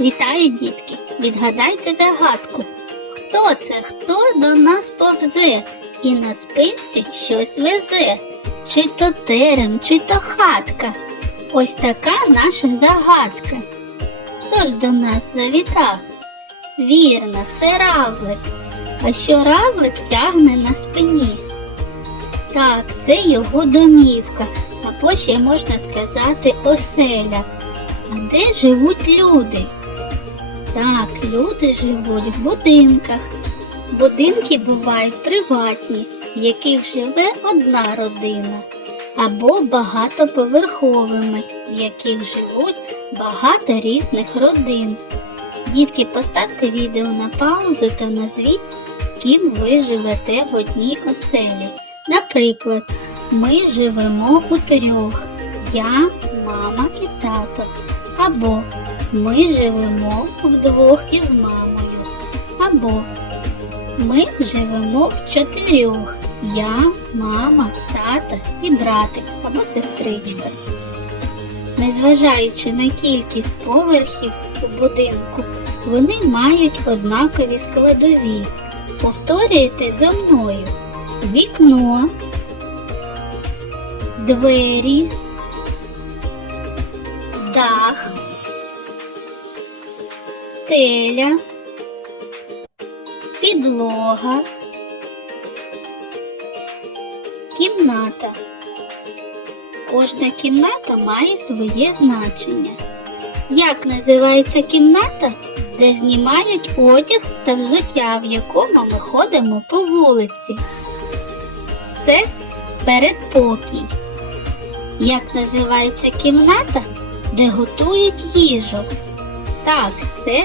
Вітаю, дітки! Відгадайте загадку. Хто це? Хто до нас повзе і на спинці щось везе? Чи то терем, чи то хатка? Ось така наша загадка. Хто ж до нас завітав? Вірно, це равлик. А що равлик тягне на спині? Так, це його домівка, або ще можна сказати оселя. А де живуть люди? Так, люди живуть в будинках. Будинки бувають приватні, в яких живе одна родина, або багатоповерховими, в яких живуть багато різних родин. Дітки, поставте відео на паузу та назвіть, з ким ви живете в одній оселі. Наприклад, ми живемо у трьох. Я, мама тато. Або ми живемо вдвох із мамою. Або ми живемо в чотирьох. Я, мама, тата і братик або сестричка. Незважаючи на кількість поверхів у будинку, вони мають однакові складові. Повторюйте за мною. Вікно, двері, дах, стеля, підлога, кімната. Кожна кімната має своє значення. Як називається кімната, де знімають одяг та взуття, в якому ми ходимо по вулиці? Це передпокій. Як називається кімната, де готують їжу? Так, це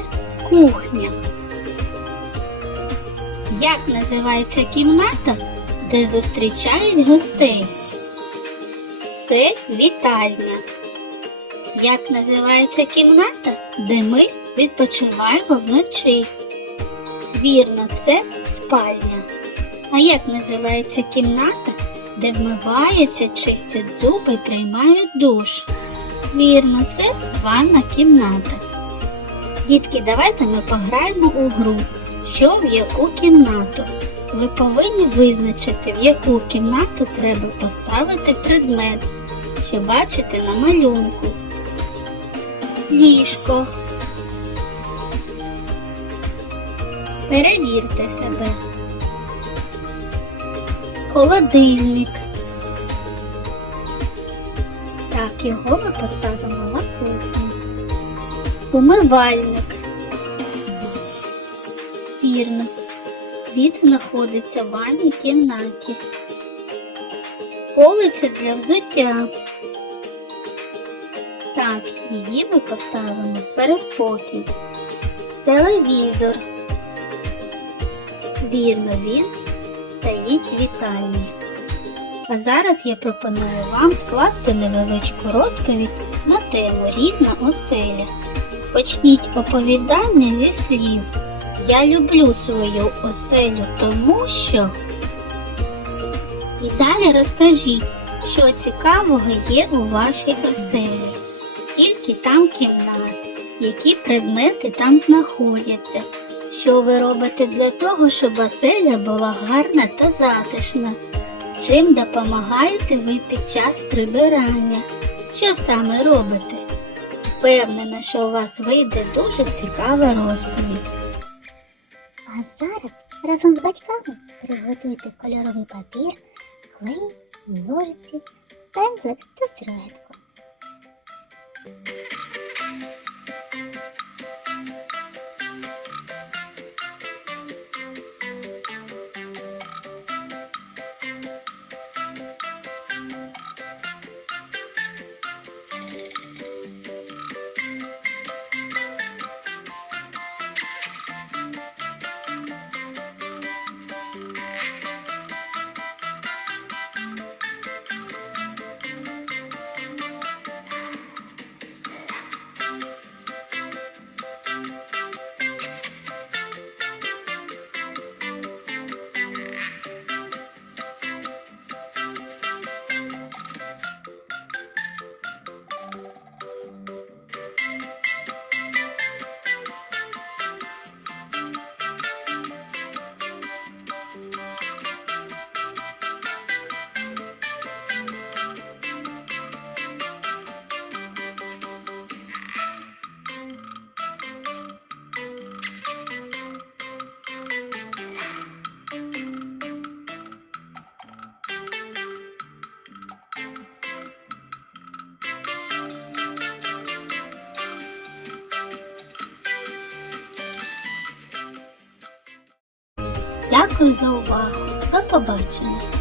кухня. Як називається кімната, де зустрічають гостей? Це вітальня. Як називається кімната, де ми відпочиваємо вночі? Вірно, це спальня. А як називається кімната, де вмиваються, чистять зуби, приймають душ? Вірно, це ванна кімната. Дітки, давайте ми пограємо у гру, що в яку кімнату. Ви повинні визначити, в яку кімнату треба поставити предмет, що бачите на малюнку. Ліжко. Перевірте себе. Холодильник. Його ми поставимо на кухню. Умивальник. Вірно. Він знаходиться в ванній кімнаті. Полиця для взуття. Так, її ми поставимо в передпокій. Телевізор. Вірно, він стоїть в вітальні. А зараз я пропоную вам скласти невеличку розповідь на тему різна оселя. Почніть оповідання зі слів. Я люблю свою оселю, тому що. І далі розкажіть, що цікавого є у вашій оселі, скільки там кімнат, які предмети там знаходяться, що ви робите для того, щоб оселя була гарна та затишна, чим допомагаєте ви під час прибирання, що саме робите. Впевнена, що у вас вийде дуже цікава розповідь. А зараз разом з батьками приготуйте кольоровий папір, клей, ножиці, пензлик та серветку. Дякую за увагу. До побачення.